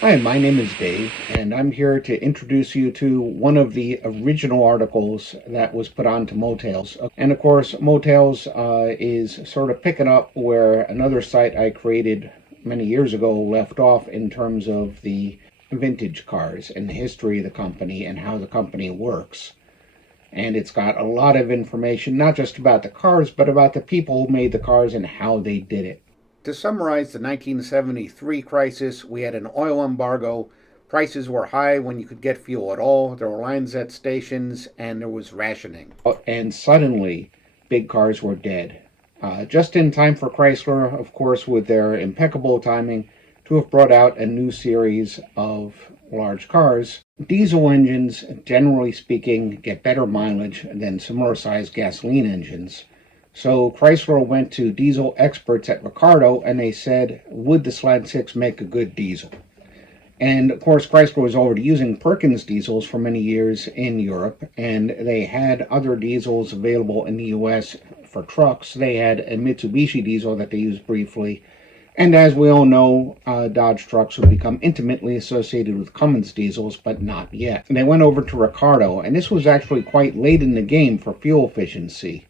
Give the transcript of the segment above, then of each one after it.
Hi, my name is Dave, and I'm here to introduce you to one of the original articles that was put onto Motels. And of course, Motels is sort of picking up where another site I created many years ago left off in terms of the vintage cars and the history of the company and how the company works. And it's got a lot of information, not just about the cars, but about the people who made the cars and how they did it. To summarize the 1973 crisis, we had an oil embargo. Prices were high when you could get fuel at all. There were lines at stations, and there was rationing. And suddenly, big cars were dead. Just in time for Chrysler, of course, with their impeccable timing, to have brought out a new series of large cars. Diesel engines, generally speaking, get better mileage than similar-sized gasoline engines. So Chrysler went to diesel experts at Riccardo and they said, would the Slant Six make a good diesel? And of course, Chrysler was already using Perkins diesels for many years in Europe, and they had other diesels available in the US for trucks. They had a Mitsubishi diesel that they used briefly. And as we all know, Dodge trucks would become intimately associated with Cummins diesels, but not yet. They went over to Riccardo, and this was actually quite late in the game for fuel efficiency.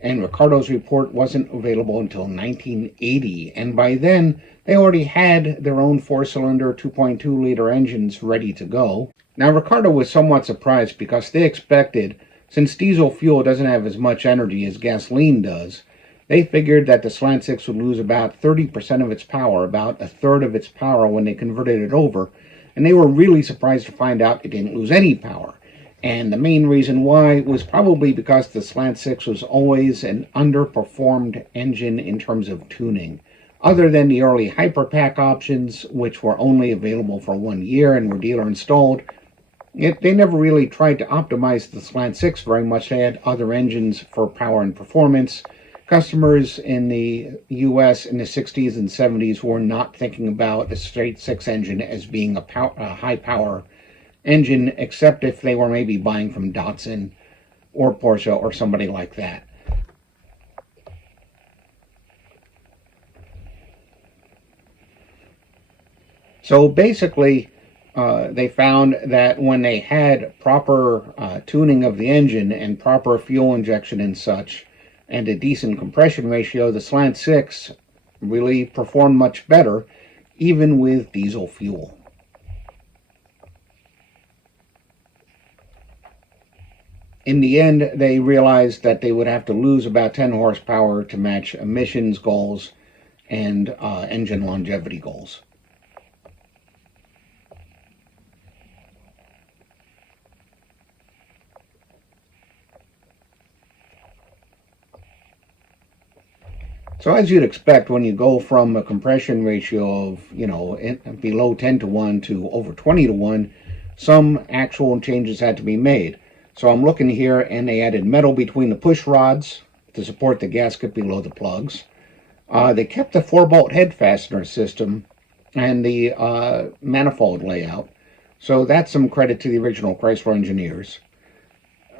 And Riccardo's report wasn't available until 1980, and by then they already had their own four-cylinder 2.2-liter engines ready to go. Now Riccardo was somewhat surprised because they expected, since diesel fuel doesn't have as much energy as gasoline does, they figured that the Slant Six would lose about 30% of its power, about a third of its power when they converted it over, and they were really surprised to find out it didn't lose any power. And the main reason why was probably because the Slant Six was always an underperformed engine in terms of tuning. Other than the early Hyperpack options, which were only available for 1 year and were dealer installed, they never really tried to optimize the Slant Six very much. They had other engines for power and performance. Customers in the US in the 60s and 70s were not thinking about a straight six engine as being a high power engine, except if they were maybe buying from Datsun or Porsche or somebody like that. So basically, they found that when they had proper tuning of the engine and proper fuel injection and such, and a decent compression ratio, the Slant Six really performed much better, even with diesel fuel. In the end, they realized that they would have to lose about 10 horsepower to match emissions goals and engine longevity goals. So as you'd expect, when you go from a compression ratio of, below 10 to 1 to over 20 to 1, some actual changes had to be made. So I'm looking here, and they added metal between the push rods to support the gasket below the plugs. They kept the 4-bolt head fastener system and the manifold layout. So that's some credit to the original Chrysler engineers.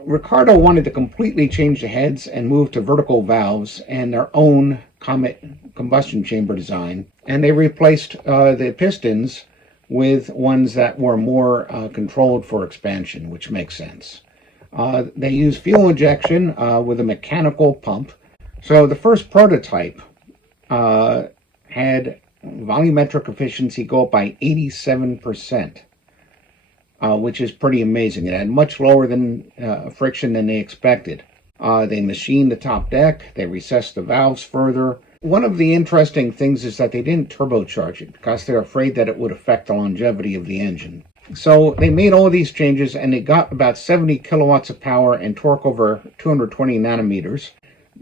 Riccardo wanted to completely change the heads and move to vertical valves and their own Comet combustion chamber design. And they replaced the pistons with ones that were more controlled for expansion, which makes sense. They use fuel injection with a mechanical pump. So the first prototype had volumetric efficiency go up by 87%, which is pretty amazing. It had much lower than friction than they expected. They machined the top deck. They recessed the valves further. One of the interesting things is that they didn't turbocharge it because they're afraid that it would affect the longevity of the engine. So they made all these changes, and they got about 70 kilowatts of power and torque over 220 nanometers.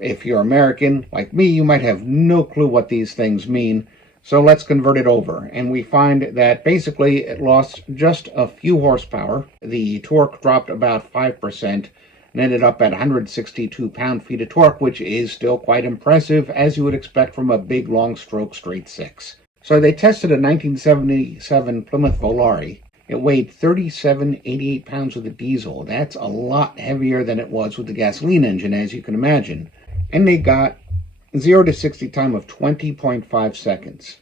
If you're American, like me, you might have no clue what these things mean. So let's convert it over. And we find that basically it lost just a few horsepower. The torque dropped about 5% and ended up at 162 pound-feet of torque, which is still quite impressive, as you would expect from a big, long-stroke straight six. So they tested a 1977 Plymouth Volare. It weighed 3788 pounds with a diesel. That's a lot heavier than it was with the gasoline engine, as you can imagine. And they got 0 to 60 time of 20.5 seconds.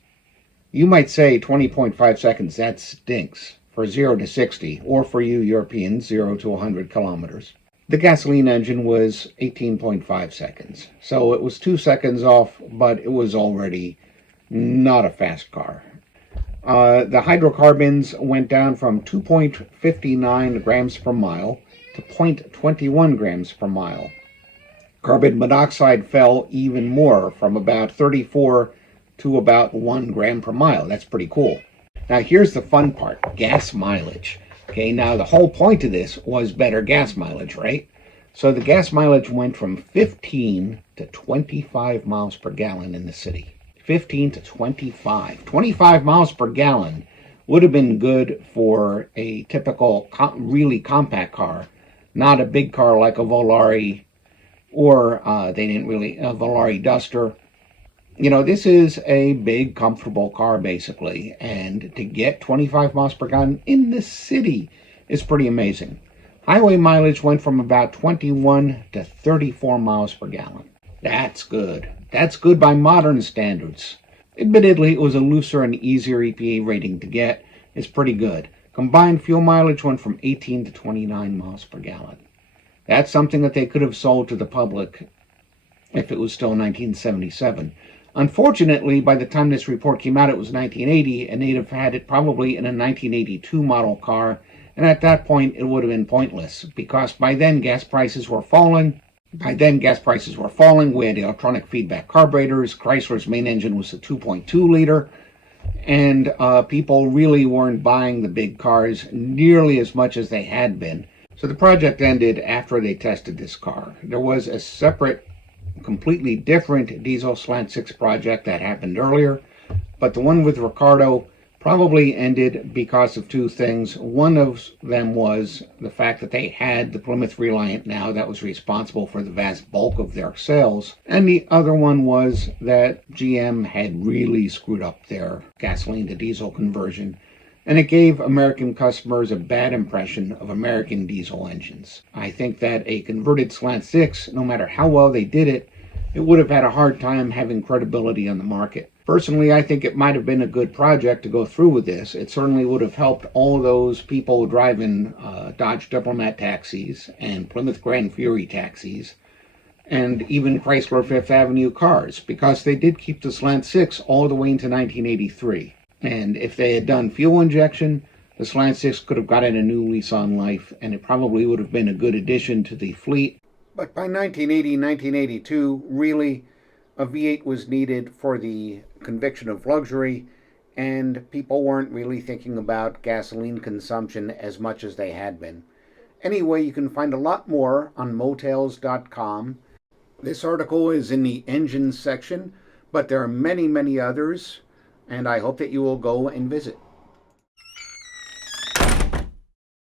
You might say 20.5 seconds, that stinks for 0 to 60, or for you Europeans, 0 to 100 kilometers. The gasoline engine was 18.5 seconds, so it was 2 seconds off, but it was already not a fast car. The hydrocarbons went down from 2.59 grams per mile to 0.21 grams per mile. Carbon monoxide fell even more, from about 34 to about 1 gram per mile. That's pretty cool. Now here's the fun part, gas mileage. Okay, now the whole point of this was better gas mileage, right? So the gas mileage went from 15 to 25 miles per gallon in the city. 15 to 25. 25 miles per gallon would have been good for a typical, really compact car, not a big car like a Volare, or a Volare Duster. You know, this is a big, comfortable car, basically, and to get 25 miles per gallon in the city is pretty amazing. Highway mileage went from about 21 to 34 miles per gallon. That's good. That's good by modern standards. Admittedly, it was a looser and easier EPA rating to get. It's pretty good. Combined fuel mileage went from 18 to 29 miles per gallon. That's something that they could have sold to the public if it was still 1977. Unfortunately, by the time this report came out, it was 1980, and they'd have had it probably in a 1982 model car, and at that point, it would have been pointless, because by then, gas prices were falling. We had electronic feedback carburetors. Chrysler's main engine was a 2.2 liter, and people really weren't buying the big cars nearly as much as they had been. So the project ended after they tested this car. There was a separate, completely different diesel Slant Six project that happened earlier, but the one with Riccardo probably ended because of two things. One of them was the fact that they had the Plymouth Reliant now that was responsible for the vast bulk of their sales, and the other one was that GM had really screwed up their gasoline to diesel conversion, and it gave American customers a bad impression of American diesel engines. I think that a converted Slant Six, no matter how well they did it, it would have had a hard time having credibility on the market. Personally, I think it might have been a good project to go through with this. It certainly would have helped all those people driving Dodge Diplomat taxis and Plymouth Grand Fury taxis, and even Chrysler Fifth Avenue cars, because they did keep the Slant Six all the way into 1983. And if they had done fuel injection, the Slant Six could have gotten a new lease on life, and it probably would have been a good addition to the fleet. But by 1980, 1982, really, a V8 was needed for the conviction of luxury, and people weren't really thinking about gasoline consumption as much as they had been. Anyway, you can find a lot more on Motels.com. This article is in the engine section, but there are many, many others, and I hope that you will go and visit.